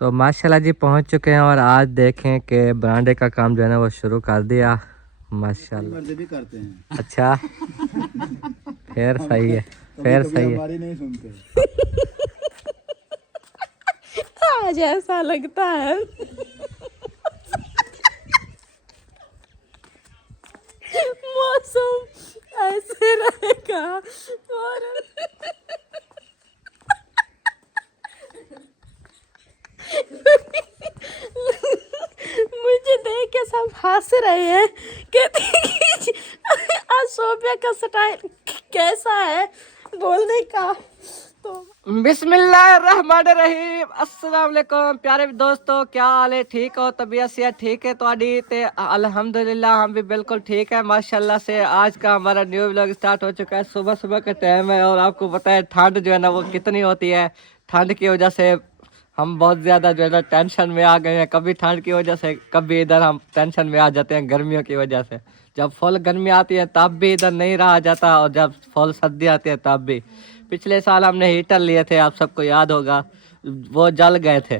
तो माशाल्लाह जी पहुंच चुके हैं और आज देखें कि बरांडे का काम जो है ना वो शुरू कर दिया माशाल्लाह। मर्द भी करते हैं। अच्छा फिर सही है, फिर सही है। हमारी नहीं सुनते। आज ऐसा लगता है मौसम ऐसे रहेगा और मुझे देख के सब हंस रहे हैं, कहते हैं कि आज सोफिया का स्टाइल कैसा है बोलने का। तो बिस्मिल्लाहिर्रहमानिर्रहीम, अस्सलाम वालेकुम प्यारे दोस्तों, क्या हाल है? ठीक हो? तबीयत से ठीक है तो अल्हम्दुलिल्लाह हम भी बिल्कुल ठीक है माशाल्लाह से। आज का हमारा न्यू व्लॉग स्टार्ट हो चुका है। सुबह सुबह का टाइम है और आपको पता है ठंड जो है ना वो कितनी होती है। ठंड की वजह से हम बहुत ज़्यादा जो है ना टेंशन में आ गए हैं। कभी ठंड की वजह से, कभी इधर हम टेंशन में आ जाते हैं गर्मियों की वजह से। जब फुल गर्मी आती है तब भी इधर नहीं रहा जाता और जब फुल सर्दी आती है तब भी। पिछले साल हमने हीटर लिए थे, आप सबको याद होगा, वो जल गए थे।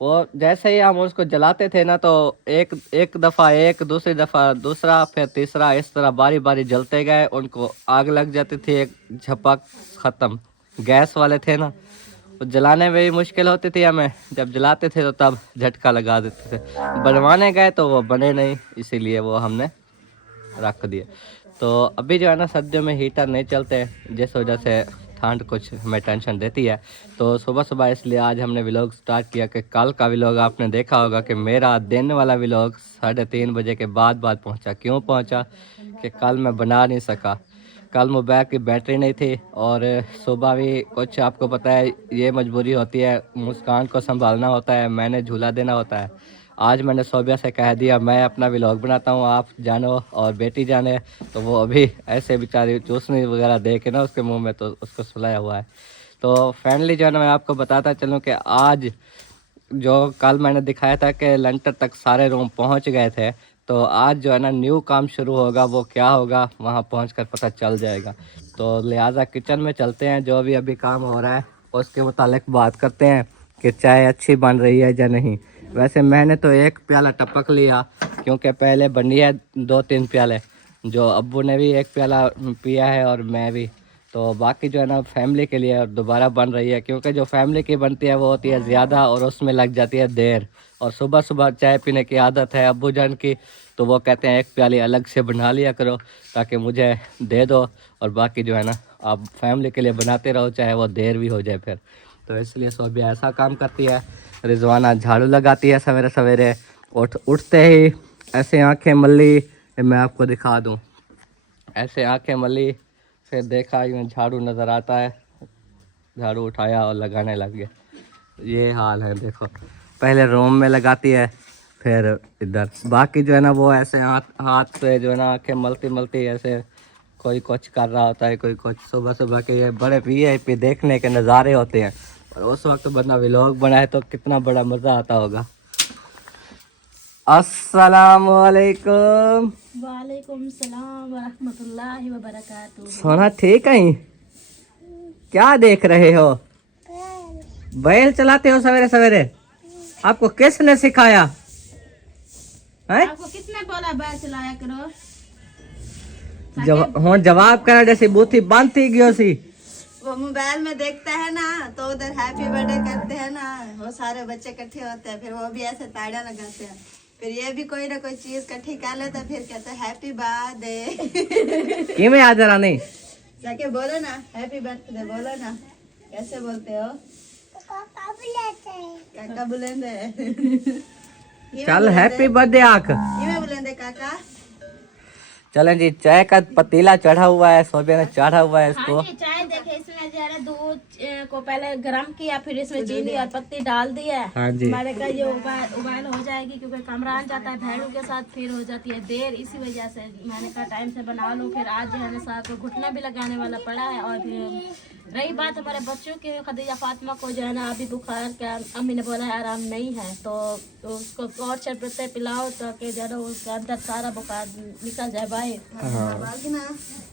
वो जैसे ही हम उसको जलाते थे ना तो एक एक दफ़ा एक, दूसरी दफ़ा दूसरा, फिर तीसरा, इस तरह बारी बारी जलते गए। उनको आग लग जाती थी, एक झपक ख़त्म। गैस वाले थे ना, तो जलाने में भी मुश्किल होती थी हमें। जब जलाते थे तो तब झटका लगा देते थे। बनवाने गए तो वो बने नहीं, इसीलिए वो हमने रख दिए। तो अभी जो है ना सर्दियों में हीटर नहीं चलते, जिस वजह से ठंड कुछ हमें टेंशन देती है। तो सुबह सुबह इसलिए आज हमने व्लॉग स्टार्ट किया कि कल का व्लॉग आपने देखा होगा कि मेरा दिन वाला व्लॉग 3:30 बजे के बाद पहुंचा। क्यों पहुंचा? कि कल मैं बना नहीं सका। कल मोबाइल की बैटरी नहीं थी और सुबह भी कुछ, आपको पता है ये मजबूरी होती है, मुस्कान को संभालना होता है, मैंने झूला देना होता है। आज मैंने सोबिया से कह दिया मैं अपना व्लॉग बनाता हूँ, आप जानो। और बेटी जाने तो वो अभी ऐसे बेचारी चूसनी वगैरह दे के ना उसके मुंह में, तो उसको सुलाया हुआ है। तो फाइनली जो है ना मैं आपको बताता चलूँ कि आज जो कल मैंने दिखाया था कि लंटर तक सारे रूम पहुंच गए थे, तो आज जो है ना न्यू काम शुरू होगा। वो क्या होगा वहां पहुंचकर पता चल जाएगा। तो लिहाजा किचन में चलते हैं, जो भी अभी काम हो रहा है उसके मुतालिक बात करते हैं कि चाय अच्छी बन रही है या नहीं। वैसे मैंने तो एक प्याला टपक लिया क्योंकि पहले बनी है 2-3 प्याले, जो अब्बू ने भी एक प्याला पिया है और मैं भी। तो बाकी जो है ना फैमिली के लिए और दोबारा बन रही है, क्योंकि जो फैमिली की बनती है वो होती है ज़्यादा और उसमें लग जाती है देर। और सुबह सुबह चाय पीने की आदत है अब्बू जान की, तो वो कहते हैं एक प्याली अलग से बना लिया करो ताकि मुझे दे दो, और बाकी जो है ना आप फैमिली के लिए बनाते रहो चाहे वो देर भी हो जाए फिर। तो इसलिए सोबिया ऐसा काम करती है। रिजवाना झाड़ू लगाती है सवेरे सवेरे, उठते ही ऐसे आंखें मल्ली, मैं आपको दिखा दूँ, ऐसे आंखें मली, फिर देखा यूँ झाड़ू नज़र आता है, झाड़ू उठाया और लगाने लग गए। ये हाल है देखो, पहले रूम में लगाती है फिर इधर। बाकी जो है ना वो ऐसे हाथ हाथ पे जो है ना आंखें मलती मलती ऐसे कोई कुछ कर रहा होता है, कोई कुछ। सुबह सुबह के ये बड़े VIP देखने के नज़ारे होते हैं, और उस वक्त बंदा व्लॉग बनाए तो कितना बड़ा मज़ा आता होगा। अस्सलामुअलैकुम। वालेकुम सलाम व रहमतुल्लाहि व बरकातुहू। सोना ठीक है? क्या देख रहे हो? बैल चलाते हो सवेरे सवेरे? आपको किसने सिखाया है? आपको किसने बोला बैल चलाया करो? जवाब करा जैसे बूथी बांधती गयो सी। वो मोबाइल में देखता है ना तो उधर हैप्पी बर्थडे करते हैं ना, वो सारे बच्चे इकट्ठे होते हैं, फिर वो भी ऐसे ताड़ियां लगाते हैं, फिर ये भी कोई ना कोई चीज इकट्ठी कर लेता है, फिर कहते हैं हैप्पी बर्थडे। कि मैं आज नहीं जाके बोलो ना हैप्पी बर्थडे, बोलो ना कैसे बोलते हो? काका बुलेंदे। चल हैप्पी बर्थडे आख। ये बुलेंदे काका। चलें जी, चाय का पतीला चढ़ा हुआ है, सोबिया ने चढ़ा हुआ है इसको। हाँ जी, चाय देखे इसमें जो है ना दूध को पहले गर्म किया, फिर इसमें चीनी और पत्ती डाल दिया। हाँ जी। हमारे का ये उबाल हो जाएगी, क्योंकि कमरान जाता है भेड़ों के साथ, फिर हो जाती है देर, इसी वजह से मैंने कहा टाइम से बना लूँ। फिर आज जो है ना साथ में घुटना भी लगाने वाला पड़ा है। और फिर रही बात हमारे बच्चों की, खदीजा फातिमा को जो है ना अभी बुखार क्या, अम्मी ने बोला है आराम नहीं है, तो उसको और शरबतें पिलाओ ताकि जो है ना उसके अंदर सारा बुखार निकल जाए बाहर।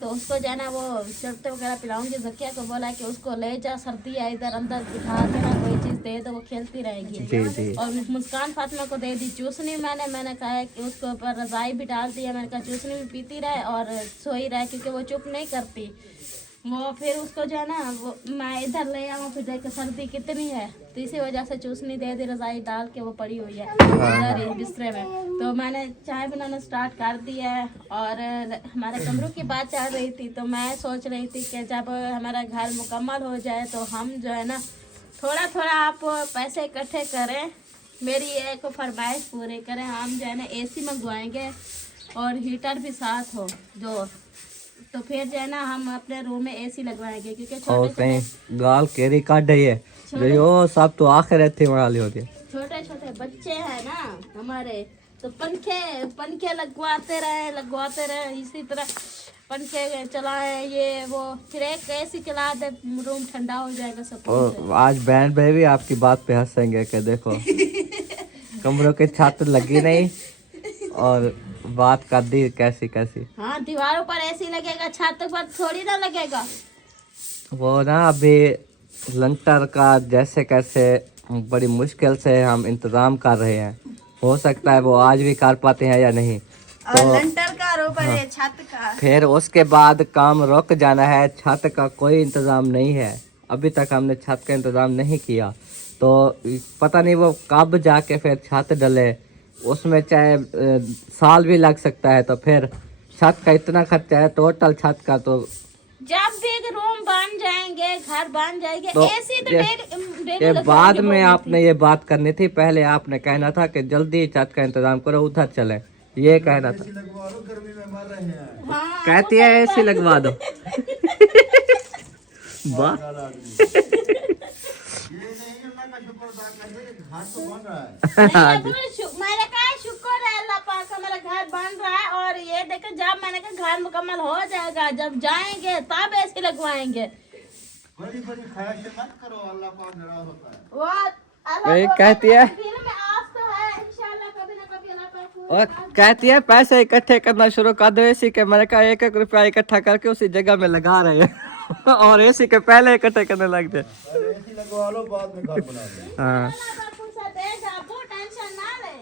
तो उसको जो है ना वो शरबतें वगैरह पिलाऊंगी। जकिया को बोला कि उसको ले जा, सर्दी है इधर अंदर बिठा देना, कोई चीज़ दे दो, वो खेलती रहेगी। जी जी। और मुस्कान फातिमा को दे दी चूसनी, मैंने कहा है कि उसके ऊपर रजाई भी डाल दिया, मैंने कहा चूसनी भी पीती रहे और सोई रहे, क्योंकि वो चुप नहीं करती। वो फिर उसको जो है ना, वो मैं इधर ले आऊँ फिर देख सर्दी कितनी है, तो इसी वजह से चूसनी दे दी, रजाई डाल के वो पड़ी हुई है इधर ही बिस्तरे में। तो मैंने चाय बनाना स्टार्ट कर दिया है। और हमारे कमरों की बात चल रही थी, तो मैं सोच रही थी कि जब हमारा घर मुकम्मल हो जाए तो हम जो है ना थोड़ा थोड़ा आप पैसे इकट्ठे करें, मेरी एक फरमाइश पूरी करें। हम जो है ना एसी मंगवाएंगे और हीटर भी साथ हो जो, तो फिर जो है ना हम अपने रूम में एसी लगवाएंगे, क्योंकि और छोटे कहीं गाल केरी काट रही है जो यो सब तो आखिर रहती वाली होती है। छोटे बच्चे हैं ना हमारे, तो पंखे लगवाते रहे इसी तरह पंखे चलाए ये वो, फिर एक एसी चला दे, रूम ठंडा हो जाएगा सब। और आज बहन भाई भी आपकी बात पे हंसेंगे कि देखो कमरों की छत लगी नहीं और बात कर दी कैसी कैसी। हाँ, दीवारों पर एसी लगेगा, छत पर थोड़ी ना लगेगा। वो ना अभी लंटर का जैसे कैसे बड़ी मुश्किल से हम इंतजाम कर रहे हैं, हो सकता है वो आज भी कर पाते हैं या नहीं। और लंटर का और ऊपर ये छत का, फिर उसके बाद काम रुक जाना है। छत का कोई इंतज़ाम नहीं है, अभी तक हमने छत का इंतज़ाम नहीं किया, तो पता नहीं वो कब जाके फिर छत डले, उसमें चाहे साल भी लग सकता है। तो फिर छत का इतना खर्चा है टोटल छत का, तो जब भी रूम बन जाएंगे, घर बन जाएंगे, तो एसी तो डेली ये लगवाएंगे, बाद में बोल रही आपने ये बात करनी थी, पहले आपने कहना था कि जल्दी छत का इंतज़ाम करो उधर चले, ये कहना था। हाँ, कहती है एसी लगवा दो। वाह मैंने कहा शुक्र है अल्लाह पाक का, मेरा घर बन रहा है। और ये देखो जब मैंने कहा घर मुकम्मल हो जाएगा, जब जाएंगे तब ऐसे लगवाएंगे। बड़ी बड़ी ख्वाहिशें मत करो, अल्लाह पाक नाराज होता है। वो अल्लाह वही को कहती है। दिल में आस तो है, इंशाल्लाह कभी ना कभी अल्लाह पाक पूरा और कहती है पैसे इकट्ठे करना शुरू कर दो एसी के। मैंने कहा 1-1 रुपया इकट्ठा करके उसी जगह में लगा रहे हैं और एसी के पहले इकट्ठे करने लगते। ऐसी लगवा लो, बाद में घर बना लो। हाँ, अल्लाह पाक पूरा देगा, आपको टेंशन ना ले।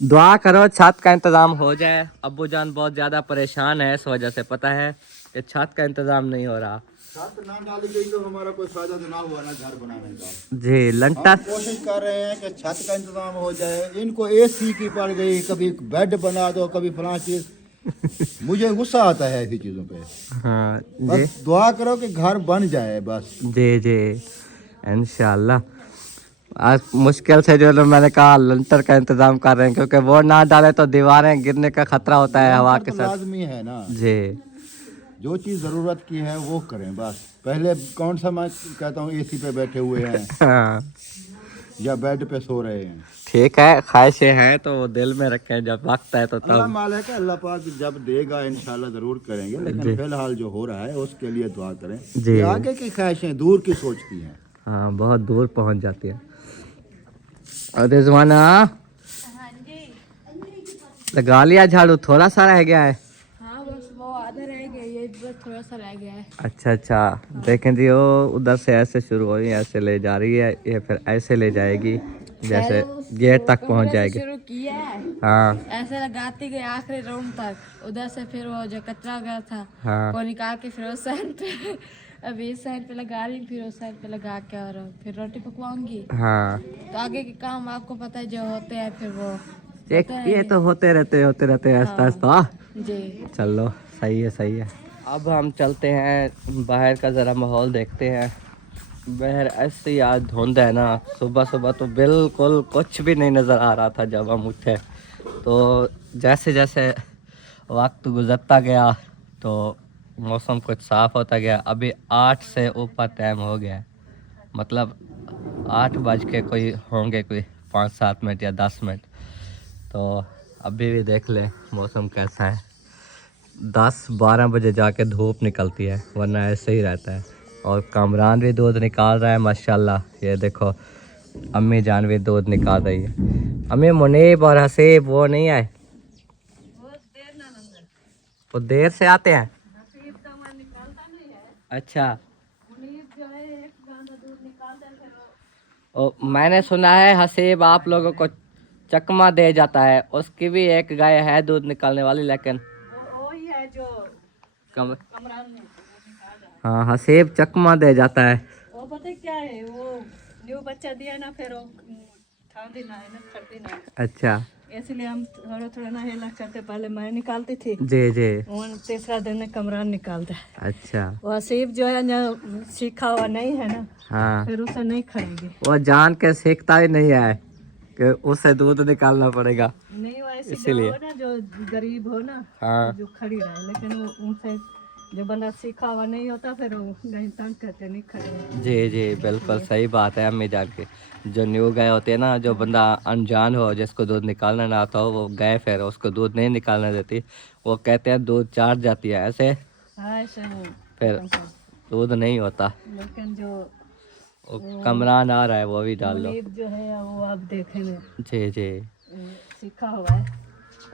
दुआ करो छत का इंतजाम हो जाए। अब्बू जान बहुत ज्यादा परेशान है इस वजह से, पता है कि छत का इंतजाम नहीं हो रहा। छत ना डाली गई तो हमारा कोई फायदा तो ना हुआ ना घर बनाने का। जी हम लंटर कोशिश कर रहे हैं कि छत का इंतजाम हो जाए। इनको एसी की पड़ गई, कभी बेड बना दो, कभी फलां चीज। मुझे गुस्सा आता है ऐसी चीजों पे। हाँ जी बस दुआ करो कि घर बन जाए बस। जी जी इंशाल्लाह। आज मुश्किल से जो मैंने कहा लंटर का इंतजाम कर रहे हैं, क्योंकि वो ना डाले तो दीवारें गिरने का खतरा होता है हवा के तो साथ। लाजमी है ना, जी जो चीज जरूरत की है वो करें बस। पहले कौन सा मैं कहता हूँ एसी पे बैठे हुए हैं हाँ या बेड पे सो रहे हैं। ठीक है, ख्वाहिशें हैं तो वो दिल में रखें, जब वक्त है तो अल्लाह तब। मालिक है, अल्लाह पाक जब देगा इंशाल्लाह जरूर करेंगे, लेकिन फिलहाल जो हो रहा है उसके लिए दुआ करें। जी। ये आगे की ख्वाहिशें दूर की सोचती हैं। हाँ बहुत दूर पहुंच जाती है। और रिजवाना लगा लिया झाड़ू, थोड़ा सा रह गया है। हाँ बस वो आधा रह गया, ये बस थोड़ा सा रह गया है। अच्छा अच्छा, देखें जी वो उधर से ऐसे शुरू हो रही है, ऐसे ले जा रही है, ये फिर ऐसे ले जाएगी, जैसे गेट तक पहुंच जाएगी। शुरू किया है, हाँ ऐसे लगाती गई आखिरी रूम तक, उधर से फिर वो जो कचरा गया था हाँ वो निकाल के फिर उस साइड पे, अभी इस साइड पे लगा रही, फिर उस साइड पे लगा के और फिर रोटी पकवाऊंगी। हाँ, तो आगे के काम आपको पता है जो होते हैं, फिर वो ये तो होते रहते हैं आस्ता आस्ता। जी। चलो सही है सही है। अब हम चलते हैं बाहर का ज़रा माहौल देखते हैं। बाहर ऐसी आज धुंध है ना, सुबह सुबह तो बिल्कुल कुछ भी नहीं नज़र आ रहा था जब हम उठे। तो जैसे जैसे वक्त गुजरता गया तो मौसम कुछ साफ़ होता गया। अभी 8 से ऊपर टाइम हो गया है, मतलब 8 बज के कोई होंगे कोई 5-7 मिनट या 10 मिनट। तो अभी भी देख ले मौसम कैसा है। 10-12 बजे जाके धूप निकलती है, वरना ऐसे ही रहता है। और कामरान भी दूध निकाल रहा है माशाल्लाह। ये देखो अम्मी जान भी दूध निकाल रही है। अम्मी मुनीब और हसीब वो नहीं आए, वो देर से आते हैं। अच्छा मैंने सुना है हसीब आप लोगों को चकमा दे जाता है, उसकी भी एक गाय है दूध निकालने वाली, लेकिन वही है जो कमरान में हाँ हसीब चकमा दे जाता है। वो पता है क्या है, वो न्यू बच्चा दिया ना, फिर वो ठा देना है ना, कर देना है, अच्छा इसलिए हम थोड़ा थोड़ा ना हेला करते, पहले मैं निकालती थी, जी जी। वो तीसरा दिन में कमरान निकालता है। अच्छा वो हसीब जो है ना सीखा हुआ नहीं है ना, हाँ, फिर उसे नहीं खरीदी। वो जान के सीखता ही नहीं है कि उससे दूध निकालना पड़ेगा। नहीं वो ऐसी जो इसीलिए। हो ना, जो गरीब हो ना, हाँ जो खड़ी रहे, लेकिन वो उनसे जो बंदा सीखा हुआ नहीं होता, फिर वो कहीं तंग करके नहीं खरीदे। जी जी बिल्कुल सही बात है अम्मी जान की। जो न्यू गाय होती है ना, जो बंदा अनजान हो जिसको दूध निकालना ना आता हो, वो गाय फिर उसको दूध नहीं निकालने देती, वो कहते हैं दूध चाट जाती है, ऐसे हाँ ऐसे वो, फिर दूध नहीं होता। लेकिन जो वो कमरान आ रहा है, वो भी डाल लो। मुनीब जो है वो आप देखेंगे, जी जी सीखा हुआ है,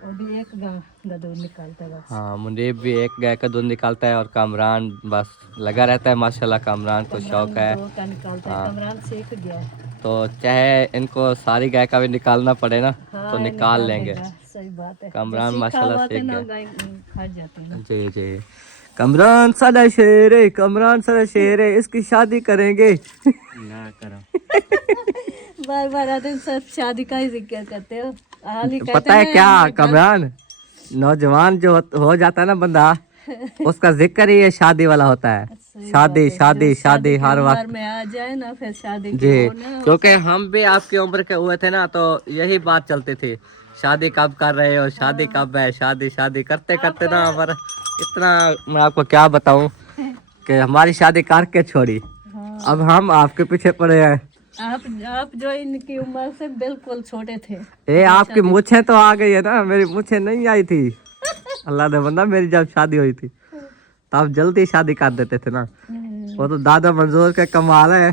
वो भी एक गाय का दूध निकालता है बस। हाँ, मुनीब भी एक गाय का दूध निकालता है और कामरान बस लगा रहता है। माशाल्लाह कामरान को शौक है, दो का निकालता है, कमरान सीख गया है। तो चाहे इनको सारी गाय का भी निकालना पड़े ना, हाँ, तो निकाल लेंगे। देगा, सही बात है। कमरान जो सीखा माशाल्लाह हुआ सीख था ना, गया। गाय खा जाती है। जी जी। कमरान साला शेर है, कमरान साला शेर है, इसकी शादी करेंगे। ना करो। बार बार आते सब शादी का ही जिक्र करते हो। हाल ही कहते पता है हैं, क्या हमारे घर- कमरान, नौजवान जो हो जाता है ना बंदा, उसका जिक्र ही ये शादी वाला होता है। शादी शादी शादी हर उम्र वक्त। में आ जाए ना, फिर शादी की जी, हो ना, क्योंकि हम भी आपकी उम्र के हुए थे ना, तो यही बात चलती थी, शादी कब कर रहे हो, शादी कब है, शादी शादी करते करते ना हमारा इतना, मैं आपको क्या बताऊं कि हमारी शादी करके छोड़ी। हाँ। अब हम आपके पीछे पड़े हैं। आप जो इनकी उम्र से बिल्कुल छोटे थे। ये आपकी मूछें तो आ गई है ना, मेरी मूछें नहीं आई थी। अल्लाह ने बंदा, मेरी जब शादी हुई थी तब जल्दी शादी कर देते थे ना। वो तो दादा मंजूर का कमाल है,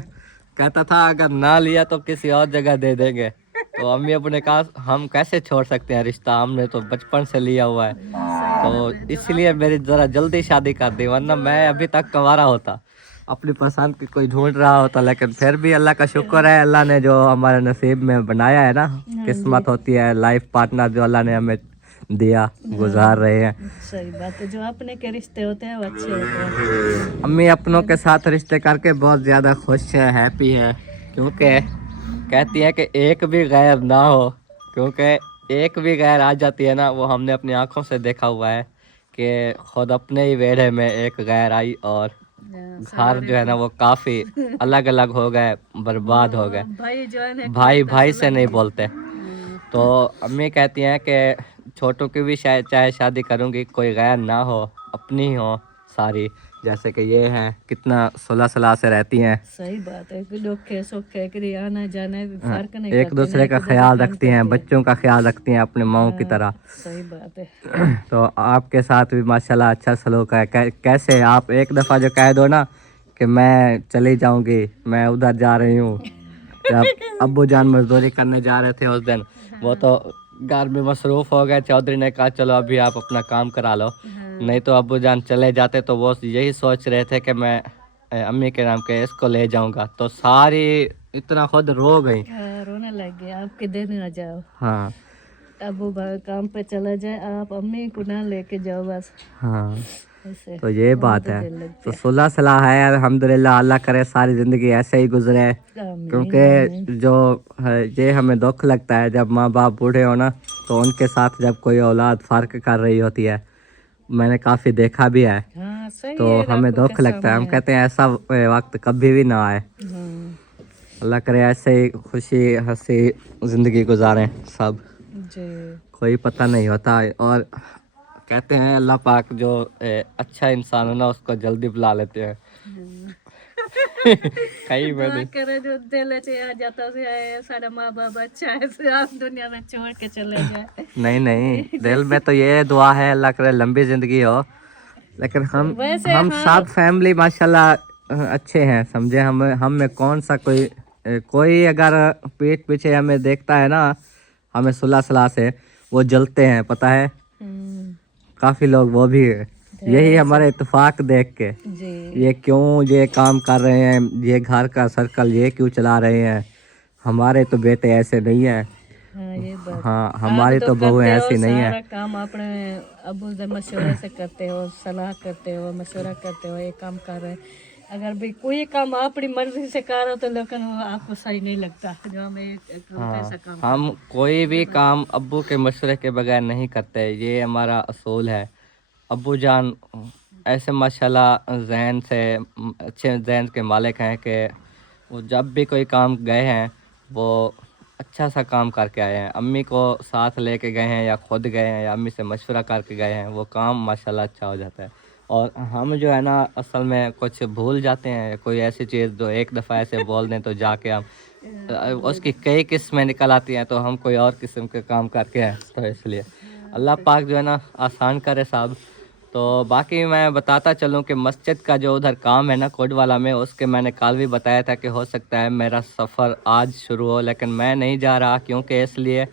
कहता था अगर ना लिया तो किसी और जगह दे देंगे। तो अम्मी अपने कहा हम कैसे छोड़ सकते हैं रिश्ता, हमने तो बचपन से लिया हुआ है, तो इसलिए मेरी जरा जल्दी शादी कर दी, वरना मैं अभी तक कंवारा होता, अपनी पसंद की कोई ढूंढ रहा होता। लेकिन फिर भी अल्लाह का शुक्र है, अल्लाह ने जो हमारे नसीब में बनाया है ना, किस्मत होती है, लाइफ पार्टनर जो अल्लाह ने हमें दिया, गुजार रहे हैं। सही बात है, जो अपने के रिश्ते होते हैं वो अच्छे होते हैं। अम्मी अपनों के साथ रिश्ते करके बहुत ज़्यादा खुश है, हैप्पी है, क्योंकि कहती है कि एक भी गैर ना हो, क्योंकि एक भी गैर आ जाती है ना, वो हमने अपनी आंखों से देखा हुआ है कि खुद अपने ही वेड़े में एक गैर आई और घर जो है ना वो काफ़ी अलग अलग हो गए, बर्बाद हो गए। भाई जो है ना, भाई भाई से नहीं बोलते। तो अम्मी कहती हैं कि छोटू की भी शायद चाहे शादी करूँगी, कोई गैर ना हो, अपनी ही हो सारी, जैसे कि ये है कितना सुलह सलाह से रहती हैं, सही बात है, कि दुखे सुखे के आना जाना फर्क नहीं एक करते, दूसरे का ख्याल रखती हैं, बच्चों का ख्याल रखती हैं अपने माओ की तरह। सही बात है। तो आपके साथ भी माशाल्लाह अच्छा सलूक है। कैसे आप एक दफ़ा जो कह दो ना कि मैं चली जाऊंगी, मैं उधर जा रही हूँ, जब अब्बू जान मजदूरी करने जा रहे थे उस दिन, वो तो घर में मसरूफ़ हो गए, चौधरी ने कहा चलो अभी आप अपना काम करा लो, नहीं तो अब्बू जान चले जाते, तो वो यही सोच रहे थे कि मैं अम्मी के नाम के इसको ले जाऊंगा, तो सारी इतना खुद रो गई। रोने लग गया, आपके दिन आ जाओ, हाँ अबू काम पे चला जाए, आप अम्मी को ना लेके जाओ बस, हाँ, ऐसे। तो ये बात है। तो सुलह सलाह है, अल्हम्दुलिल्लाह, अल्लाह करे सारी ज़िंदगी ऐसे ही गुजरे, क्योंकि जो है ये हमें दुख लगता है जब माँ बाप बूढ़े हो ना, तो उनके साथ जब कोई औलाद फ़र्क कर रही होती है, मैंने काफ़ी देखा भी है, हाँ, सही तो है, हमें आपको दुख लगता है, हम कहते हैं ऐसा वक्त कभी भी ना आए। हाँ, अल्लाह करे ऐसे ही खुशी हंसी ज़िंदगी गुजारें सब, जी। कोई पता नहीं होता। और कहते हैं अल्लाह पाक जो अच्छा इंसान हो ना, उसको जल्दी बुला लेते हैं। कई दुआ मैंने करे जो दिल से आ जाता है, सारा माँ बाप अच्छा है, से आप दुनिया में छोड़ के चले जाए। नहीं नहीं, दिल में तो ये दुआ है अल्लाह करे लंबी ज़िंदगी हो, लेकिन हम सब फैमिली माशाल्लाह अच्छे हैं, समझे। हम में कौन सा कोई अगर पीठ पीछे हमें देखता है ना, हमें सुलह सलाह से, वो जलते हैं, पता है, काफ़ी लोग वो भी है, यही हमारे इत्तेफाक देख के, जी। ये क्यों ये काम कर रहे हैं, ये घर का सर्कल ये क्यों चला रहे हैं, हमारे तो बेटे ऐसे नहीं है। हाँ ये बात। हाँ हमारी तो बहू करते हो, ऐसी नहीं है। सारा काम अपने अबू से मशवरे से करते हो, सलाह करते हो, मशवरा करते हो, ये काम कर रहे हैं। अगर भी कोई काम अपनी मर्जी से कर रहे हो तो लेकिन वो आपको सही नहीं लगता जो हम ऐसा काम हम कोई भी काम अब्बू के मशवरे के बगैर नहीं करते, ये हमारा असूल है। अब्बू जान ऐसे माशाल्लाह जहन से अच्छे जहन के मालिक हैं कि वो जब भी कोई काम गए हैं वो अच्छा सा काम करके आए हैं। अम्मी को साथ लेके गए हैं या खुद गए हैं या अम्मी से मशवरा करके गए हैं, वो काम माशाल्लाह अच्छा हो जाता है। और हम जो है ना असल में कुछ भूल जाते हैं, कोई ऐसी चीज़ जो एक दफ़ा ऐसे बोल दें तो जाके हम उसकी कई किस्में निकल आती हैं, तो हम कोई और किस्म के काम करके हैं। तो इसलिए अल्लाह पाक जो है ना आसान करे साहब। तो बाकी मैं बताता चलूँ कि मस्जिद का जो उधर काम है ना कोटवाला में, उसके मैंने कल भी बताया था कि हो सकता है मेरा सफ़र आज शुरू हो, लेकिन मैं नहीं जा रहा। क्योंकि इसलिए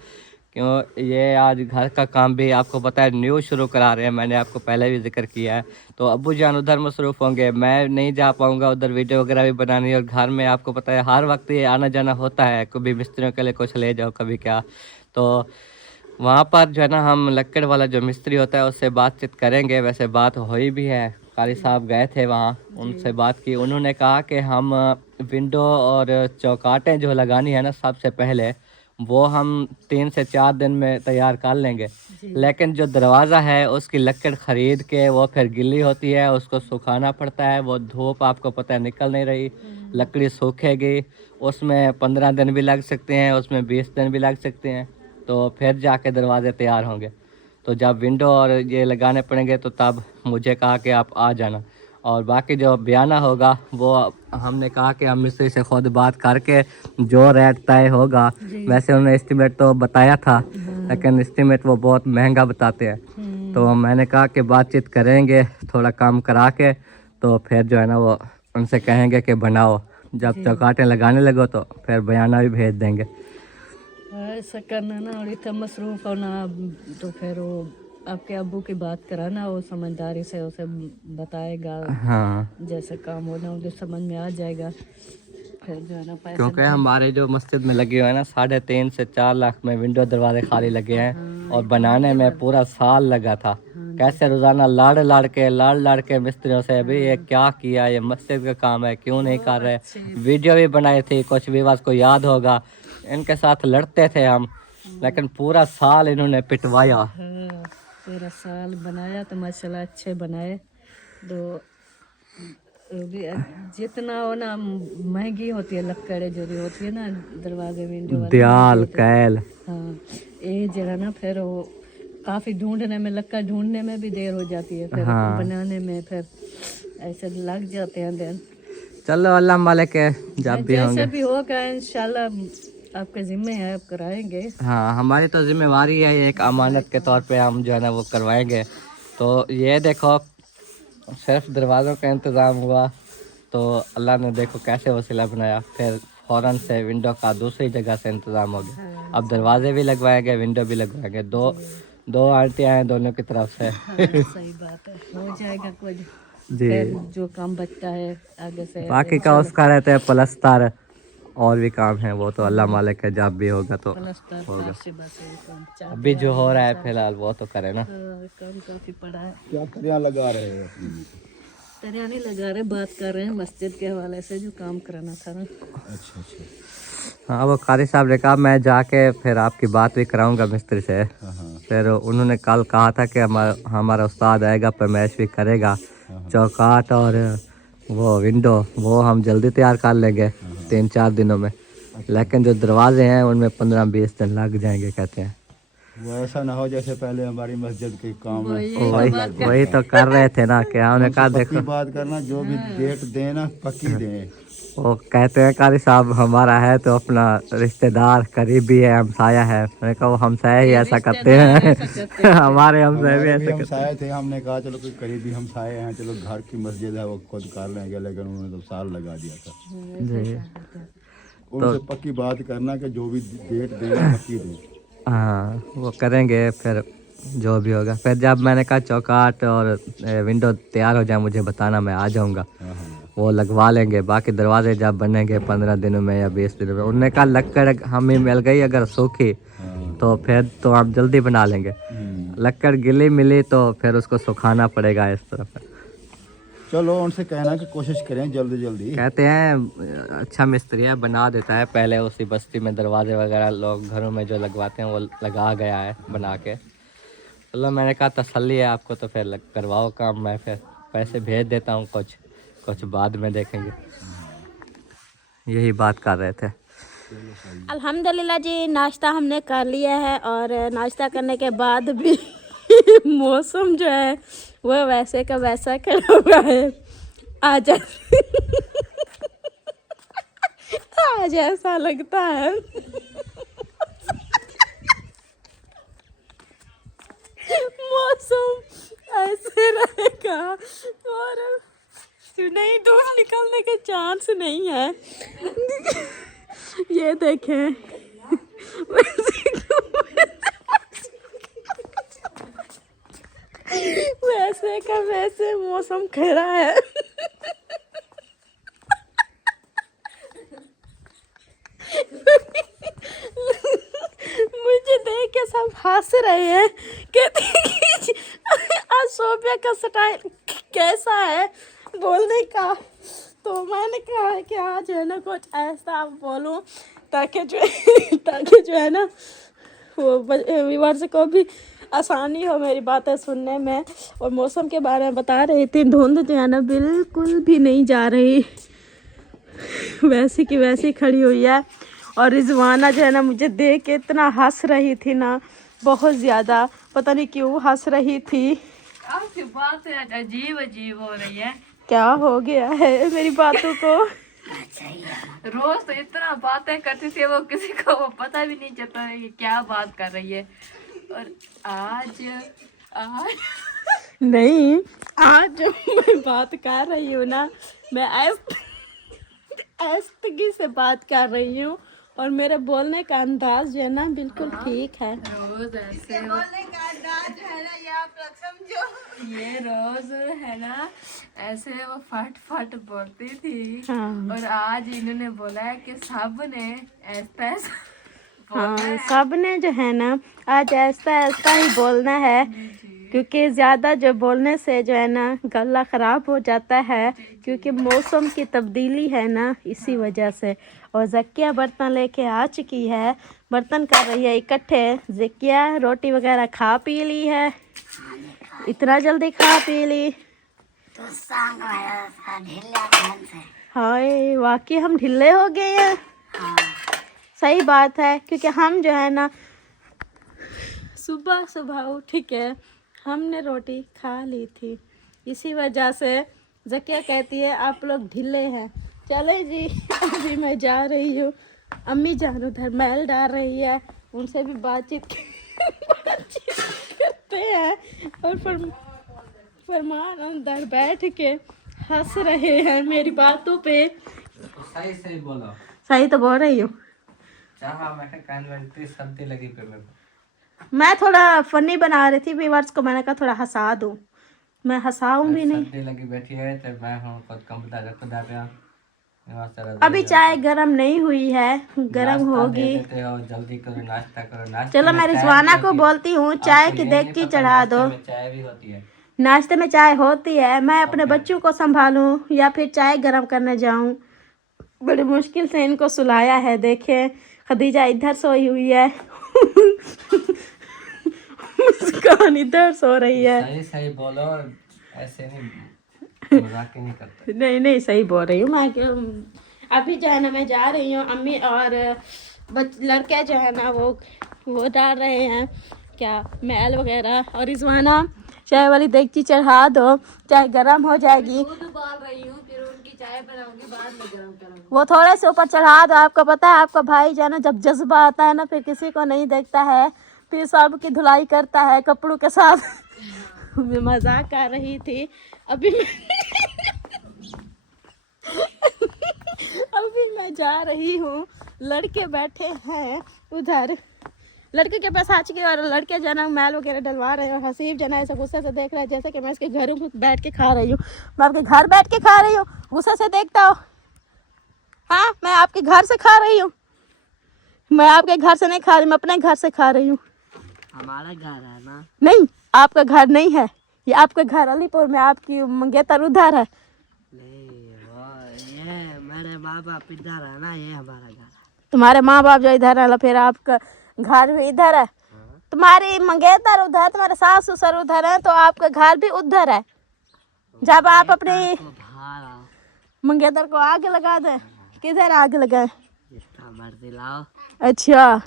क्यों ये आज घर का काम भी आपको पता है न्यू शुरू करा रहे हैं, मैंने आपको पहले भी जिक्र किया है। तो अब्बू जान उधर मसरूफ़ होंगे, मैं नहीं जा पाऊँगा उधर, वीडियो वगैरह भी बनानी है। और घर में आपको पता है हर वक्त ये आना जाना होता है, कभी मिस्त्रियों के लिए कुछ ले जाओ कभी क्या। तो वहाँ पर जो है ना हम लक्कड़ वाला जो मिस्त्री होता है उससे बातचीत करेंगे। वैसे बात हुई भी है, कारी साहब गए थे वहाँ, उनसे बात की। उन्होंने कहा कि हम विंडो और चौकाटें जो लगानी है ना सबसे पहले वो हम 3 से 4 दिन में तैयार कर लेंगे। लेकिन जो दरवाज़ा है उसकी लकड़ ख़रीद के वो फिर गिल्ली होती है, उसको सुखाना पड़ता है। वो धूप आपको पता है निकल नहीं रही, लकड़ी सूखेगी, उसमें 15 दिन भी लग सकते हैं, उसमें 20 दिन भी लग सकते हैं। तो फिर जाके दरवाजे तैयार होंगे। तो जब विंडो और ये लगाने पड़ेंगे तो तब मुझे कहा कि आप आ जाना। और बाकी जो बयाना होगा वो हमने कहा कि हम मिस्त्री से ख़ुद बात करके जो रेट तय होगा, वैसे उन्होंने एस्टीमेट तो बताया था लेकिन एस्टीमेट वो बहुत महंगा बताते हैं। तो मैंने कहा कि बातचीत करेंगे थोड़ा कम करा के, तो फिर जो है ना वो उनसे कहेंगे कि बनाओ। जब चौकाटें लगाने लगो तो फिर बयाना भी भेज देंगे। ऐसा करना ना, और इतना मसरूफ़ होना, तो फिर वो आपके अब्बू की बात कराना, वो समझदारी से उसे बताएगा। हाँ जैसे काम होना उसे समझ में आ जाएगा। फिर जो है ना पैसे, क्योंकि हमारे जो मस्जिद में लगे हुए हैं ना 3.5 से 4 लाख में विंडो दरवाजे खाली लगे हैं। और बनाने में पूरा साल लगा था। कैसे रोज़ाना लाड़ के मिस्त्रियों से अभी ये क्या किया, ये मस्जिद का काम है क्यों नहीं कर रहे। वीडियो भी बनाई थी, कुछ व्यूअर्स को याद होगा, इनके साथ लड़ते थे हम, लेकिन पूरा साल इन्होंने पिटवाया। हाँ, पूरा साल बनाया तो माशाल्लाह अच्छे बनाए। तो जितना हो ना महंगी होती है लकड़े जो भी होती है ना दरवाजे विंडो वाली, दयाल कैल, हाँ ये जरा ना फिर वो काफ़ी ढूंढने में, लक्कड़ ढूंढने में भी देर हो जाती है, फिर बनाने में फिर ऐसे लग जाते हैं दिन। चलो अल्लाह मालिक है, जब भी होंगे जैसे भी होगा इंशाल्लाह आपके ज़िम्मे है, आप कराएंगे। हाँ हमारी तो जिम्मेवारी है, ये एक अमानत के तौर पे हम जो है ना वो करवाएंगे। तो ये देखो सिर्फ दरवाज़ों का इंतज़ाम हुआ तो अल्लाह ने देखो कैसे वसीला बनाया, फिर फ़ौरन से विंडो का दूसरी जगह से इंतज़ाम हो गया। अब दरवाजे भी लगवाएंगे, विंडो भी लगवाएंगे, दो आंटियाँ हैं दोनों की तरफ से। सही बात है, हो जाएगा कुछ जी। फिर जो काम बचता है आगे से बाकी का उसका रहता है प्लस्तर और भी काम है, वो तो अल्लाह मालिक है, जब भी होगा तो प्लास्टर होगा। काम अभी जो हो रहा है फिलहाल वो तो करे ना। काफ़ी पड़ा है। क्या करिया लगा रहे हैं? तरह नहीं लगा रहे, बात कर रहे हैं मस्जिद के हवाले से जो काम कराना था ना। अच्छा अच्छा। हाँ वो कारी साहब ने कहा मैं जाके फिर आपकी बात भी कराऊंगा मिस्त्री से। फिर उन्होंने कल कहा था कि हमारा उस्ताद आएगा, पैमाइश भी करेगा, चौकाट और वो विंडो वो हम जल्दी तैयार कर लेंगे 3-4 दिनों में। लेकिन जो दरवाजे हैं उनमें 15-20 दिन लग जाएंगे कहते हैं। वो ऐसा ना हो जैसे पहले हमारी मस्जिद के काम में वही तो कर रहे थे ना कि हमने कहा देखो पक्की बात करना, जो भी डेट देना पक्की दें। वो कहते हैं कारी साहब हमारा है तो अपना रिश्तेदार करीबी है, हमसाया है। मैंने कहा वो हमसाया ही ऐसा करते हैं। हमारे हमसाए भी ऐसे हमसाए थे, हमने कहा चलो कोई करीबी हमसाए हैं, चलो घर की मस्जिद है वो खुद कर लेंगे, लेकिन उन्होंने तो साल लगा दिया था। जी। उनसे पक्की बात करना कि जो भी डेट देना पक्की दें। हाँ वो करेंगे फिर जो भी होगा। फिर जब मैंने कहा चौकाट और विंडो तैयार हो जाए मुझे बताना, मैं आ जाऊँगा। वो लगवा लेंगे। बाकी दरवाजे जब बनेंगे 15 दिनों में या 20 दिनों में। उन्होंने कहा लकड़ हमें मिल गई अगर सूखी तो फिर तो हम जल्दी बना लेंगे, लकड़ गिली मिली तो फिर उसको सुखाना पड़ेगा इस तरफ। चलो उनसे कहना कि कोशिश करें जल्दी जल्दी। कहते हैं अच्छा मिस्त्री है, बना देता है। पहले उसी बस्ती में दरवाजे वगैरह लोग घरों में जो लगवाते हैं वो लगा गया है बना के। चलो मैंने कहा तसल्ली है आपको तो फिर करवाओ काम, मैं फिर पैसे भेज देता हूँ, कुछ बाद में देखेंगे। यही बात कर रहे थे। अल्हम्दुलिल्लाह जी, नाश्ता हमने कर लिया है और नाश्ता करने के बाद भी मौसम जो है वो वैसे का वैसा खड़ा हुआ है। आज आज ऐसा लगता है मौसम ऐसे रहेगा और नहीं, धूप निकलने के चांस नहीं है। ये देखें वैसे का वैसे मौसम खड़ा है। मुझे देख के सब हंस रहे हैं, कहते हैं कि आज सोफिया का स्टाइल कैसा है बोलने का। तो मैंने कहा है कि आज है ना कुछ ऐसा बोलूं ताकि जो है ना वो व्यूअर्स को भी आसानी हो मेरी बातें सुनने में। और मौसम के बारे में बता रही थी, धुंध जो है ना बिल्कुल भी नहीं जा रही, वैसी की वैसी खड़ी हुई है। और रिजवाना जो है ना मुझे देख के इतना हंस रही थी ना, बहुत ज़्यादा, पता नहीं क्यों हंस रही थी। आपकी बातें आज अजीब अजीब हो रही है। क्या हो गया है मेरी बातों को? रोज तो इतना बातें करती थी वो, किसी को वो पता भी नहीं चलता है कि क्या बात कर रही है। और आज नहीं, आज जो मैं बात कर रही हूँ ना, मैं ऐस्तगी से बात कर रही हूँ और मेरे बोलने का अंदाज जो है ना बिल्कुल ठीक है। रोज ऐसे बोलने का अंदाज है ना, ये आप लोग समझो। ये रोज है ना ऐसे वो फट फट बोलती थी। हाँ। और आज इन्होंने बोला है कि सब ने ऐसा हाँ, सब ने जो है ना आज ऐसा ही बोलना है, क्योंकि ज़्यादा जो बोलने से जो है ना गला ख़राब हो जाता है, क्योंकि मौसम की तब्दीली है ना, इसी वजह से। और ज़किया बर्तन लेके आ चुकी है, बर्तन कर रही है इकट्ठे। ज़किया रोटी वगैरह खा पी ली है, इतना जल्दी खा पी ली। हाय वाकई हम ढिल्ले हो गए हैं। सही बात है, क्योंकि हम जो है ना सुबह सुबह उठ के हमने रोटी खा ली थी, इसी वजह से ज़किया कहती है आप लोग ढिले हैं। चले जी, अभी मैं जा रही हूँ, अम्मी जान उधर मैल डाल रही है, उनसे भी बातचीत करते हैं। और फरमान अंदर बैठ के हंस रहे हैं मेरी बातों पे। सही बोलो। सही तो बोल रही हूँ। सर्दी लगी पे मेरे को। मैं थोड़ा फनी बना रही थी व्यूअर्स को, मैंने कहा थोड़ा हंसा दूँ, मैं हंसाऊँ भी नहीं। सर्दी लगी बैठी है तो मैं हूँ खुद कम खुदा पे। अभी चाय गरम नहीं हुई है, गरम होगी। जल्दी करो, नाश्ता करो। नाश्ते चलो मैं रिजवाना को बोलती हूँ चाय की देगची चढ़ा दो। चाय भी होती है, नाश्ते में चाय होती है। मैं अपने बच्चों को संभालूं या फिर चाय गरम करने जाऊं? बड़ी मुश्किल से इनको सुलाया है। देखें खदीजा इधर सोई हुई है मुस्कान इधर सो रही है। सही बोलो, ऐसे नहीं मजाक नहीं करते। नहीं सही बोल रही हूँ मैं। अभी जो है ना मैं जा रही हूँ, अम्मी और लड़के जो है ना वो डाल रहे हैं क्या मैल वगैरह। और रिजवाना चाय वाली देगची चढ़ा दो, चाय गरम हो जाएगी। उबाल रही हूँ, फिर उनकी चाय बनाऊंगी, बाद में गरम करूंगी। वो थोड़े से ऊपर चढ़ा दो। आपको पता है आपका भाई जो है ना जब जज्बा आता है ना फिर किसी को नहीं देखता है, फिर सब की धुलाई करता है कपड़ों के साथ मैं मजाक कर रही थी। अभी मैं जा रही हूँ, लड़के बैठे हैं उधर, लड़के के पास आ चुकी है और लड़के जो है ना मैल वगैरह डलवा रहे हैं और हसीब जो है ना ऐसा गुस्से से देख रहा है जैसे कि मैं इसके घर बैठ के खा रही हूँ। मैं आपके घर बैठ के खा रही हूँ, गुस्से से देखता हो? हाँ, मैं आपके घर से खा रही हूँ। मैं आपके घर से नहीं खा रही, मैं अपने घर से खा रही हूँ। हमारा घर है ना? नहीं, आपका घर नहीं है ये, आपका घर अलीपुर में, आपकी मंगेतर उधर है। नहीं, वो ये मेरे माँ बाप इधर है ना, ये हमारा घर है। तुम्हारे माँ बाप जो इधर है फिर आपका घर भी इधर है। तुम्हारी मंगेतर उधर, तुम्हारे सास ससुर उधर है, तो आपका घर भी उधर है। जब आप अपनी मंगेतर को आग लगा दें, किधर आग लगाए? जितना मर्जी लाओ। अच्छा,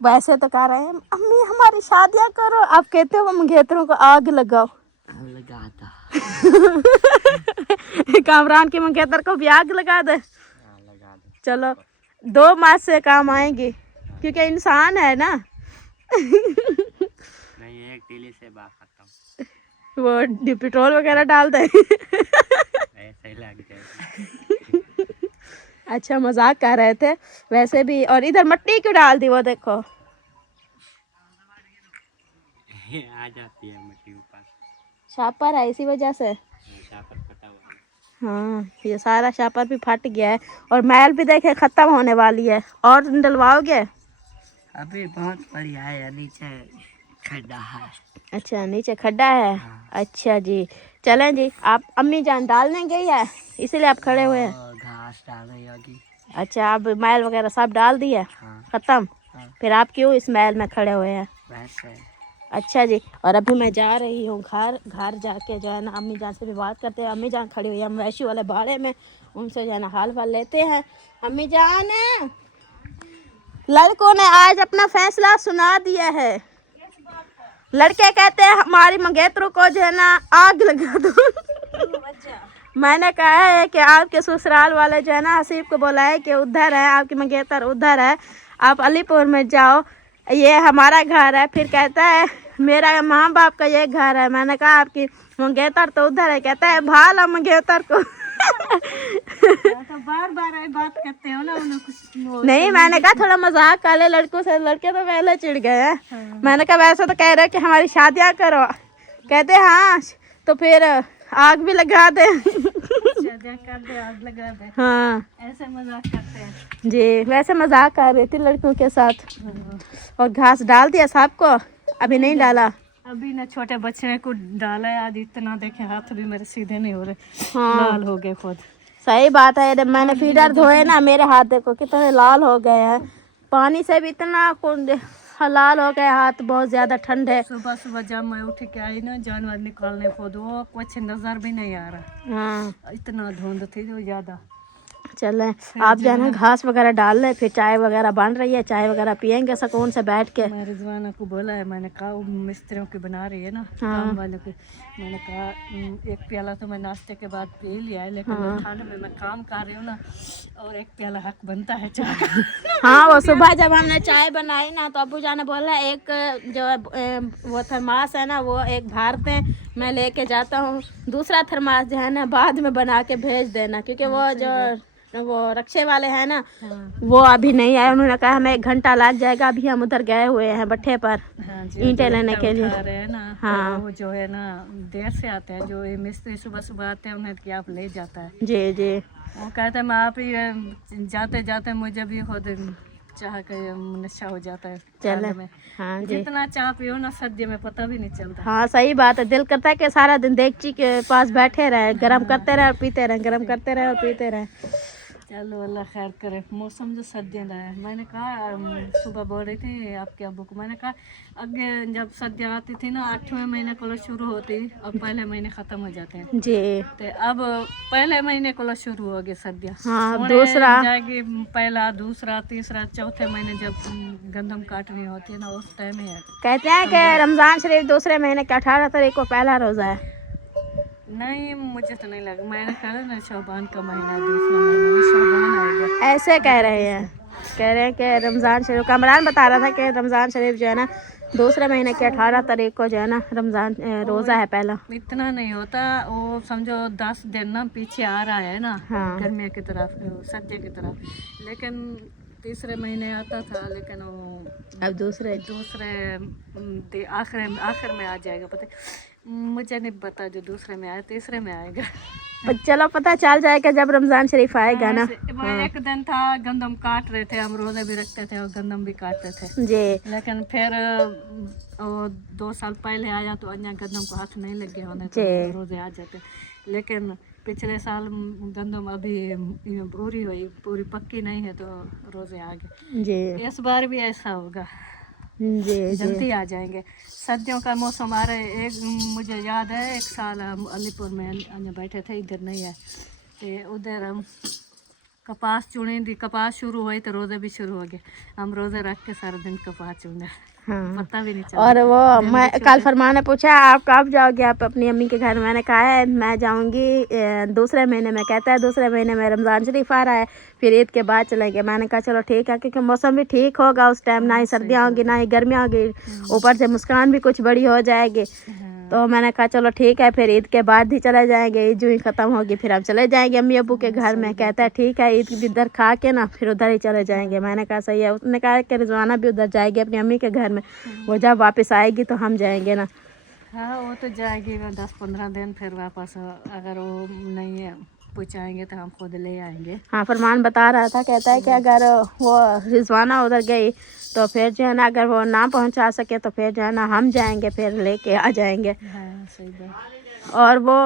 वैसे तो कह रहे हैं अम्मी हमारी शादियां करो, आप कहते हो मंगेतरों को आग लगाओ। लगाता। कामरान की मंगेतर को भी आग लगा दे। लगा दे। चलो 2 मास से काम आएंगी क्योंकि इंसान है ना। नहीं, एक तीली से बात खत्म। वो पेट्रोल वगैरह डाल दे। ऐसे ही लग जाए। अच्छा, मजाक कर रहे थे वैसे भी। और इधर मिट्टी क्यों डाल दी? वो देखो आ जाती है मिट्टी ऊपर। शापर है इसी वजह से। शापर फटा हुआ है। हाँ, ये सारा शापर भी फट गया है और मैल भी देखे खत्म होने वाली है। और डलवाओगे? अभी बहुत बढ़िया है, नीचे खड्डा है। अच्छा, नीचे खड्डा है। अच्छा जी, चलें जी। आप अम्मी जान डालने गई है इसीलिए आप खड़े हुए हैं? घास डाल रही होगी। अच्छा, आप मैल वगैरह सब डाल दिए? हाँ। खत्म। हाँ। फिर आप क्यों इस मैल में खड़े हुए हैं? वैसे। अच्छा जी, और अभी मैं जा रही हूँ घर जाके जो है ना अम्मी जान से भी बात करते हैं। अम्मी जान खड़ी हुई है हम वैशी वाले बाड़े में, उनसे जो है ना हाल वाल लेते हैं। अम्मी जान, लड़कों ने आज अपना फैसला सुना दिया है। लड़के कहते हैं हमारी मंगेतरों को जो है ना आग लगा दो। मैंने कहा है कि आपके ससुराल वाले जो है ना हसीब को बोला है कि उधर है, आपकी मंगेतर उधर है, आप अलीपुर में जाओ, ये हमारा घर है। फिर कहता है मेरा माँ बाप का ये घर है। मैंने कहा आपकी मंगेतर तो उधर है। कहता है भाला मंगेतर को। तो बार बार बात करते हो ना, उन्हें कुछ नहीं, मैंने कहा थोड़ा मजाक कर ले लड़कों से। लड़के तो पहले चिढ़ गए हैं। मैंने कहा वैसे तो कह रहे कि हमारी शादियां करो। कहते हाँ, तो फिर आग भी लगा दे। शादियां कर दे, आग लगा दे। हाँ ऐसे मजाक करते हैं जी, वैसे मजाक कर रही थी लड़कों के साथ। और घास डाल दिया सबको? अभी नहीं डाला। अभी ना छोटे बच्चे को डाला है आज। इतना देखे हाथ भी मेरे सीधे नहीं हो रहे, हाँ। लाल हो गए खुद। सही बात है। जब मैंने फीडर धोए ना, मेरे हाथ देखो कितने लाल हो गए हैं। पानी से भी इतना लाल हो गए हाथ, बहुत ज्यादा ठंड है। सुबह सुबह जब मैं उठ के आई ना जानवर निकालने खुद, वो कुछ नजर भी नहीं आ रहा। हाँ, इतना धुंध थी जो ज्यादा। चले आप जाना घास वगैरह डाल ले, फिर चाय वगैरह बन रही है, चाय वगैरह पियेंगे सुकून से बैठ के। मैं रिजवाना को बोला है, मैंने कहा वो मिस्त्रियों की बना रही है ना, हाँ। काम वालों की। मैंने कहा एक प्याला तो मैं नाश्ते के बाद पी लिया है, लेकिन ठंड में मैं काम कर रही हूँ ना, और एक प्याला हक बनता है चाय का। हाँ, वो सुबह जब हमने चाय बनाई ना तो अबू जान ने बोला एक जो वो थर्मास है ना वो एक भारत में मैं लेके जाता हूँ, दूसरा थर्मास जो है ना बाद में बना के भेज देना, क्योंकि वो वो रक्षे वाले हैं ना, वो अभी नहीं आए। उन्होंने कहा हमें 1 घंटा लग जाएगा, अभी हम उधर गए हुए हैं भट्ठे पर ईंटें लेने के लिए। रहे हैं ना, हाँ। तो वो जो है ना देर से आते हैं, जो ये मिस्त्री सुबह सुबह आते हैं उन्हें कि आप ले जाता है। जी जी, वो कहते हैं मैं आप ही जाते जाते मुझे भी खुद चाह के नशा हो जाता है। चले में हाँ जी, जितना चाह पियो ना सर्दी में पता भी नहीं चलता। हाँ सही बात है। दिल करता है कि सारा दिन देगची के पास बैठे रहे, गरम करते रहे और पीते रहे, गरम करते रहे और पीते रहे। चलो अल्लाह खैर करे। मौसम जो सर्दियाँ लाया है, मैंने कहा सुबह बोल रही थी आपके अब्बू को, मैंने कहा आगे जब सर्दियाँ आती थी ना 8वें महीने को शुरू होती और पहले महीने ख़त्म हो जाते हैं, जी तो अब पहले महीने को शुरू हो गई सर्दियाँ। हाँ, सोने दूसरा जाएगी पहला, दूसरा, तीसरा, चौथे महीने जब गंदम काटनी होती है ना उस टाइम ही है। कहते हैं कि रमज़ान शरीफ दूसरे महीने के 18 तारीख को पहला रोज़ा है। नहीं, मुझे तो नहीं लगा। मैंने कहा ना शौबान का महीना, दूसरा महीना शौबान आएगा। ऐसे कह रहे हैं, कह रहे हैं कि रमज़ान शरीफ, कमरान बता रहा था कि रमज़ान शरीफ जो है ना दूसरे महीने की 18 तारीख को जो है ना रमज़ान रोज़ा है पहला। इतना नहीं होता, वो समझो 10 दिन ना पीछे आ रहा है ना, हाँ। गर्मियों की तरफ सर्दी की तरफ, लेकिन तीसरे महीने आता था, लेकिन वो अब दूसरे आखिर में आ जाएगा। पता मुझे नहीं पता, जो दूसरे में आया तीसरे में आएगा। पर चलो पता चल जाएगा जब रमजान शरीफ आएगा ना। वो एक दिन था गंदम काट रहे थे, हम रोजे भी रखते थे और गंदम भी काटते थे जी। लेकिन फिर वो 2 साल पहले आया तो अन्य गंदम को हाथ नहीं लगे होने तो रोजे आ जाते। लेकिन पिछले साल गंदम अभी पूरी पक्की नहीं है तो रोजे आ गए जी। इस बार भी ऐसा होगा जी जल्दी आ जाएंगे। सर्दियों का मौसम आ रहा है। मुझे याद है एक साल हम अलीपुर में बैठे थे, इधर नहीं है तो उधर हम कपास चुने थी, कपास शुरू हुई तो रोज़े भी शुरू हो गए। हम रोज़े रख के सारा दिन कपास चुने, पता भी नहीं चला। और वो मैं कल फरमान ने पूछा आप कब जाओगे आप अपनी अम्मी के घर, मैंने कहा है मैं जाऊंगी दूसरे महीने में। कहता है दूसरे महीने में रमज़ान शरीफ आ रहा है, फिर ईद के बाद चलेंगे। मैंने कहा चलो ठीक है, क्योंकि मौसम भी ठीक होगा उस टाइम, ना ही सर्दियाँ होंगी ना ही गर्मियाँ होगी, ऊपर से मुस्कान भी कुछ बड़ी हो जाएगी। तो मैंने कहा चलो ठीक है, फिर ईद के बाद ही चले जाएंगे, ईद जो ही ख़त्म होगी फिर हम चले जाएंगे अम्मी अबू के घर में। कहता है ठीक है, ईद भी इधर खा के ना फिर उधर ही चले जाएंगे। मैंने कहा सही है। उसने कहा कि रिजवाना भी उधर जाएगी अपनी अम्मी के घर में, वो जब वापस आएगी तो हम जाएंगे ना। हाँ वो तो जाएगी 10-15 दिन, फिर वापस अगर वो नहीं पहुँचाएंगे तो हम खुद ले आएंगे। हाँ फरमान बता रहा था, कहता है कि अगर वो रिजवाना उधर गई तो फिर जो है ना अगर वो ना पहुंचा सके तो फिर जो है ना हम जाएंगे, फिर लेके आ जाएंगे। हाँ सही बात। और वो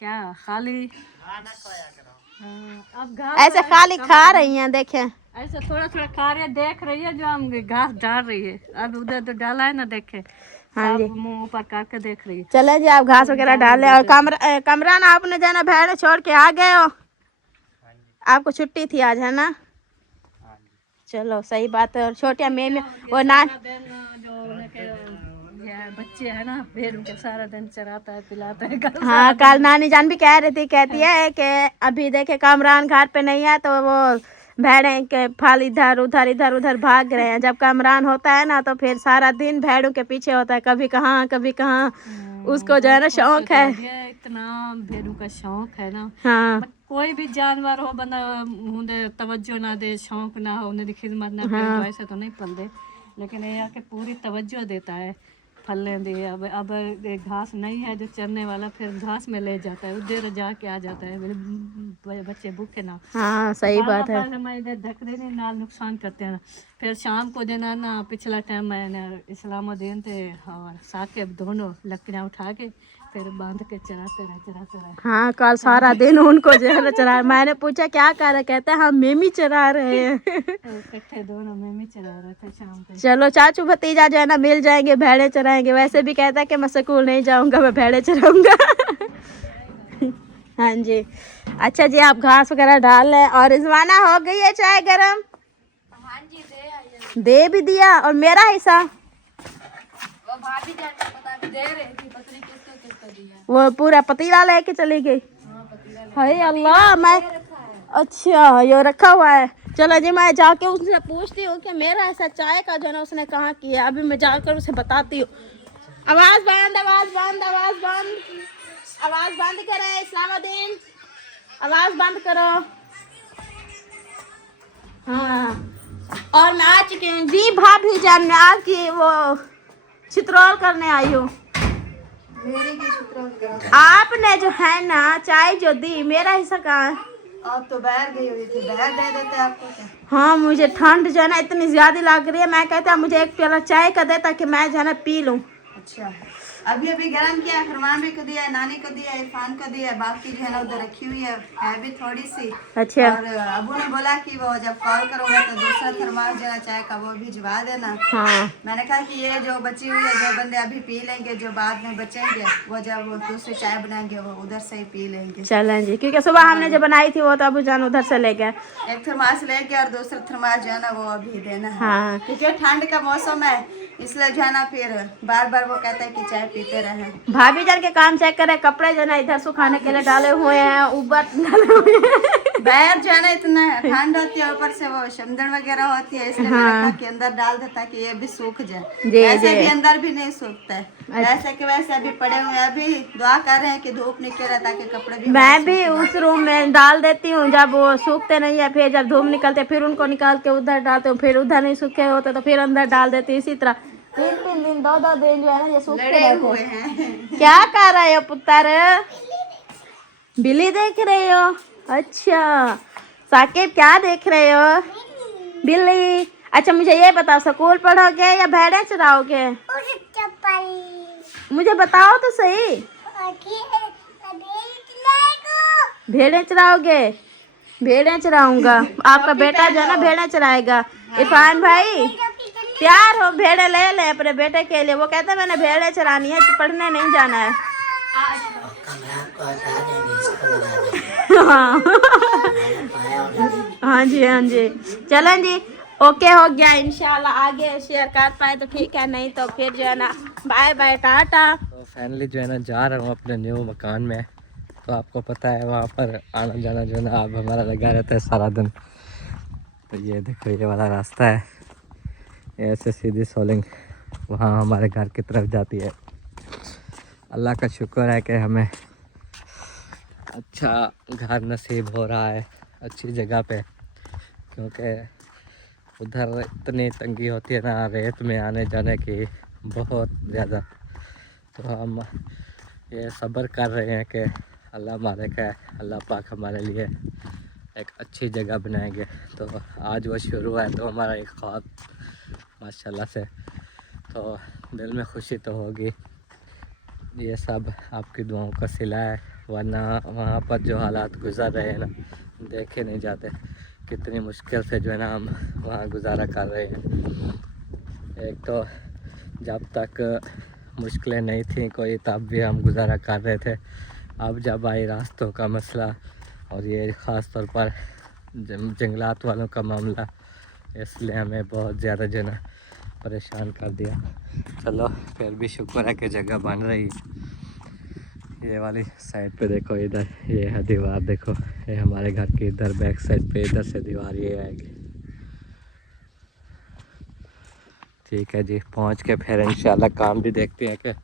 क्या खाली अब घास ऐसे खाली खा रही हैं, देखें ऐसे थोड़ा थोड़ा खा रही है, देख रही है जो हम घास डाल रही है। अब उधर तो डाला है ना, देखे हाँ जी, मुंह ऊपर करके देख रही है। चले जी आप घास वगैरह डाल लें। और कमरान आपने जो है ना भेड़ छोड़ के आ गए हो, आपको छुट्टी थी आज है ना? चलो सही बात है। और छोटिया मेम और नान जो बच्चे है ना भेड़ के सारा दिन चराता है पिलाता है। हाँ कल नानी जान भी कह रही थी, कहती है कि अभी देखे कमरान घर पे नहीं है तो वो भेड़ें के फल इधर उधर भाग रहे हैं। जब कमरान होता है ना तो फिर सारा दिन भेड़ों के पीछे होता है, कभी कहाँ उसको जो है ना शौक है, इतना भेड़ों का शौक है ना। हाँ कोई भी जानवर हो बंदा उन्हें तवज्जो ना दे, शौक ना हो, उन्हें खिदमत ना करे तो ऐसे तो नहीं पल दे। लेकिन ये आके पूरी तवज्जो देता है, फलने दे। अब घास नहीं है जो चरने वाला, फिर घास में ले जाता है, उधर जाके आ जाता है, बच्चे भूखे ना। हाँ सही बात है। मैं इधर धकरे ने नाल नुकसान करते हैं ना। फिर शाम को देना ना, पिछला टाइम मैंने इस्लामुद्दीन थे और साकिब दोनों लकड़ियाँ उठा के फिर बांध के चराते रहे। हाँ कल सारा दिन उनको जो है ना चरा। मैंने पूछा क्या कर रहे, कहते हैं हम मेमी चरा रहे हैं। इकट्ठे दोनों में चरा रहे थे शाम को। चलो चाचू भतीजा जो है ना मिल जाएंगे, भेड़े चराएंगे। वैसे भी कहता है कि मैं स्कूल नहीं जाऊंगा, मैं भेड़े चराऊंगा। हाँ जी। अच्छा जी आप घास वगैरह डाल लें। और रिजवाना हो गई है चाय गरम? हाँ जी दे भी दिया। और मेरा हिस्सा वो भाभी जान को पता भी दे रही थी, पता नहीं किसको दिया। वो पूरा पतीला लेके चली गई। हाय अल्लाह। मैं अच्छा ये रखा हुआ है। चलो जी मैं जाके उससे पूछती हूँ कि मेरा ऐसा चाय का जो ना उसने कहाँ किया। अभी मैं जाकर उसे बताती हूँ। आवाज बंद करो इस्लामुद्दीन, आवाज बंद करो। हाँ और मैं आ चुकी हूँ जी भाभी जान, मैं आज की वो चित्रोल करने आई हूँ। आपने जो है ना चाय जो दी, मेरा हिस्सा कहाँ है? आप तो बाहर गई हुई थी, बाहर दे देते आपको क्या? हाँ मुझे ठंड जो है ना इतनी ज्यादा लग रही है, मैं कहता मुझे एक प्याला चाय का दे ताकि मैं जो है ना पी लूँ। अच्छा अभी गर्म किया है, फरमान भी को दिया है, नानी को दिया है, इरफान को दिया है, बाकी जो है ना उधर रखी हुई है भी थोड़ी सी। अच्छा और अबू ने बोला कि वो जब कॉल करोगे तो दूसरा थर्मास जो है चाय का वो भिजवा देना। हाँ मैंने कहा कि ये जो बची हुई है जो बंदे अभी पी लेंगे, जो बाद में बचेंगे वो जब वो दूसरी चाय बनाएंगे वो उधर से ही पी लेंगे। चलें जी, क्योंकि सुबह हमने जो बनाई थी वो तो अबू जान उधर से ले गए। एक थर्मास ले गया और दूसरा थर्मास जो है ना वो अभी देना है। हाँ क्योंकि ठंड का मौसम है इसलिए जो है ना फिर बार बार वो कहता है कि चाय पीते रहे। भाभी जान के काम चेक करे, कपड़े जो ना इधर सुखाने के लिए डाले हुए हैं, ऊपर डाले हुए हैं। बाहर जो है ना इतना ठंड होती है, ऊपर से वो समदन वगैरह होती है, इसलिए मैंने कहा कि अंदर डाल दे ताकि ये भी सूख जाए। ऐसे भी अंदर भी नहीं सूखता है, वैसे के वैसे अभी पड़े हुए हैं। अभी दुआ कर रहे हैं कि धूप निकले ताकि कपड़े भी। मैं भी उस रूम में डाल देती हूँ, जब वो सूखते नहीं है फिर जब धूप निकलते फिर उनको निकाल के उधर डालते हूँ, फिर उधर नहीं सूखे होते तो फिर अंदर डाल देती हूँ। इसी तरह 3-3 दिन 2-2 दिन जो है ना ये सूखते रहते हुए हैं। हैं। क्या कर रहे हो पुत्र? बिल्ली देख रहे हो? अच्छा साकिब क्या देख रहे हो? बिल्ली। अच्छा मुझे ये बताओ, स्कूल पढ़ोगे या भेड़ें चराओगे? मुझे बताओ तो सही। भेड़ें चराओगे? भेड़ें चराऊंगा। आपका बेटा जो है ना भेड़ें चराएगा। इरफान भाई तैयार हो, भेड़ें ले ले अपने बेटे के लिए। वो कहता है मैंने भेड़ें चरानी है, पढ़ने नहीं जाना है। हाँ जी हाँ जी, चलें जी, ओके हो गया। इंशाल्लाह आगे शेयर कर पाए तो ठीक है, नहीं तो फिर जो है ना बाय बाय टाटा। तो फाइनली जो है ना जा रहा हूँ अपने न्यू मकान में। तो आपको पता है वहाँ पर आना जाना जो है ना अब हमारा लगा रहता है सारा दिन। तो ये देखो ये वाला रास्ता है, ऐसे सीधी सोलिंग वहाँ हमारे घर की तरफ जाती है। अल्लाह का शुक्र है कि हमें अच्छा घर नसीब हो रहा है अच्छी जगह पे, क्योंकि उधर इतनी तंगी होती है ना रेत में आने जाने की बहुत ज़्यादा। तो हम ये सब्र कर रहे हैं कि अल्लाह मालिक है, अल्लाह पाक हमारे लिए एक अच्छी जगह बनाएंगे। तो आज वो शुरू है तो हमारा एक ख्वाब माशाल्लाह से, तो दिल में खुशी तो होगी। ये सब आपकी दुआओं का सिला है, वरना वहाँ पर जो हालात गुजर रहे हैं ना देखे नहीं जाते। कितनी मुश्किल से जो है ना हम वहाँ गुजारा कर रहे हैं। एक तो जब तक मुश्किलें नहीं थी कोई तब भी हम गुजारा कर रहे थे। अब जब आई रास्तों का मसला और ये ख़ास तौर पर जंगलात वालों का मामला, इसलिए हमें बहुत ज़्यादा जो है ना परेशान कर दिया। चलो फिर भी शुक्र है कि जगह बन रही। ये वाली साइड पे देखो, इधर ये है दीवार, देखो ये हमारे घर की इधर बैक साइड पे इधर से दीवार ये आएगी। ठीक है जी, पहुंच के फिर इंशाल्लाह काम भी देखते हैं कि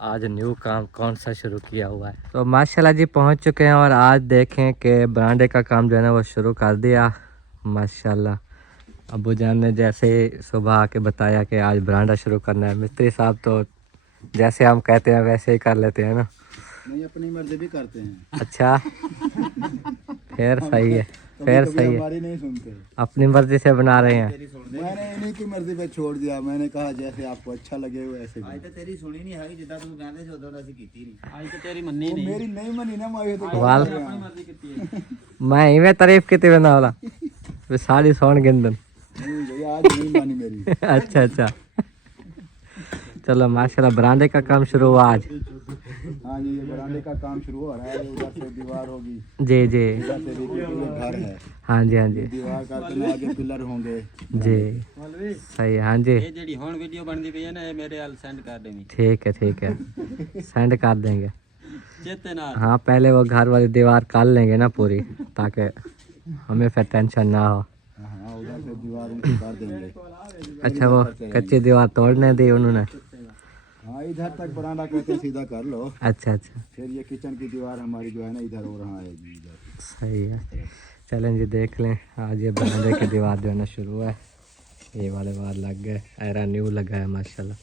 आज न्यू काम कौन सा शुरू किया हुआ है। तो माशाल्लाह जी पहुंच चुके हैं और आज देखें कि बरांडे का काम जो है ना वो शुरू कर दिया माशाल्लाह। अबू जान ने जैसे सुबह आके बताया कि आज बरांडा शुरू करना है, मिस्त्री साहब तो जैसे हम कहते हैं वैसे ही कर लेते हैं ना। नहीं, अपनी मर्जी भी करते हैं। अच्छा फिर सही है, फिर सही है, हमारी नहीं सुनते, अपनी मर्जी से बना रहे हैं। मैंने इन्हीं की मर्जी पे छोड़ दिया। मैंने कहा जैसे आपको अच्छा लगे वैसे। आज तो तेरी सुनी नहीं है जिदा तू कहते से उधर ਅਸੀਂ ਕੀਤੀ नहीं। आज तो तेरी मन्नी नहीं, मेरी नहीं मनी ना, मैं तो वाल अपनी मर्जी ਕੀਤੀ है। मैं इवें तारीफ की बना वाला वे सारी सोन गिंदन। नहीं भैया आज नहीं मानी मेरी। अच्छा अच्छा, चलो माशाल्लाह बरांडे का काम शुरू हुआ आज। हाँ जी, ये बरामदे का काम शुरू हो रहा है। उधर से दीवार होगी, जी जी, इधर से देखिए पूरे घर है। हाँ जी हाँ जी दीवार का आगे पिलर होंगे जी, सही है। हाँ जी ये जेडी हुन वीडियो बनदी पई है ना, ये मेरे हाल सेंड कर देनी। ठीक है सेंड कर देंगे। चेते ना हाँ पहले वो घर वाली दीवार कर लेंगे ना पूरी, ताकि हमें फिर टेंशन ना हो। हाँ, उधर से दीवार उनकी कर देंगे। अच्छा वो कच्ची दीवार तोड़ने दी उन्होंने? हाँ, इधर तक बरामदा कहते हैं सीधा कर लो। अच्छा अच्छा, फिर ये किचन की दीवार हमारी जो है ना इधर और यहाँ आएगी इधर। सही है। चलें जी देख लें, आज ये बरामदे की दीवार जो है ना शुरू है। ये वाले बार लग गए, एरा न्यू लगा है माशाल्लाह।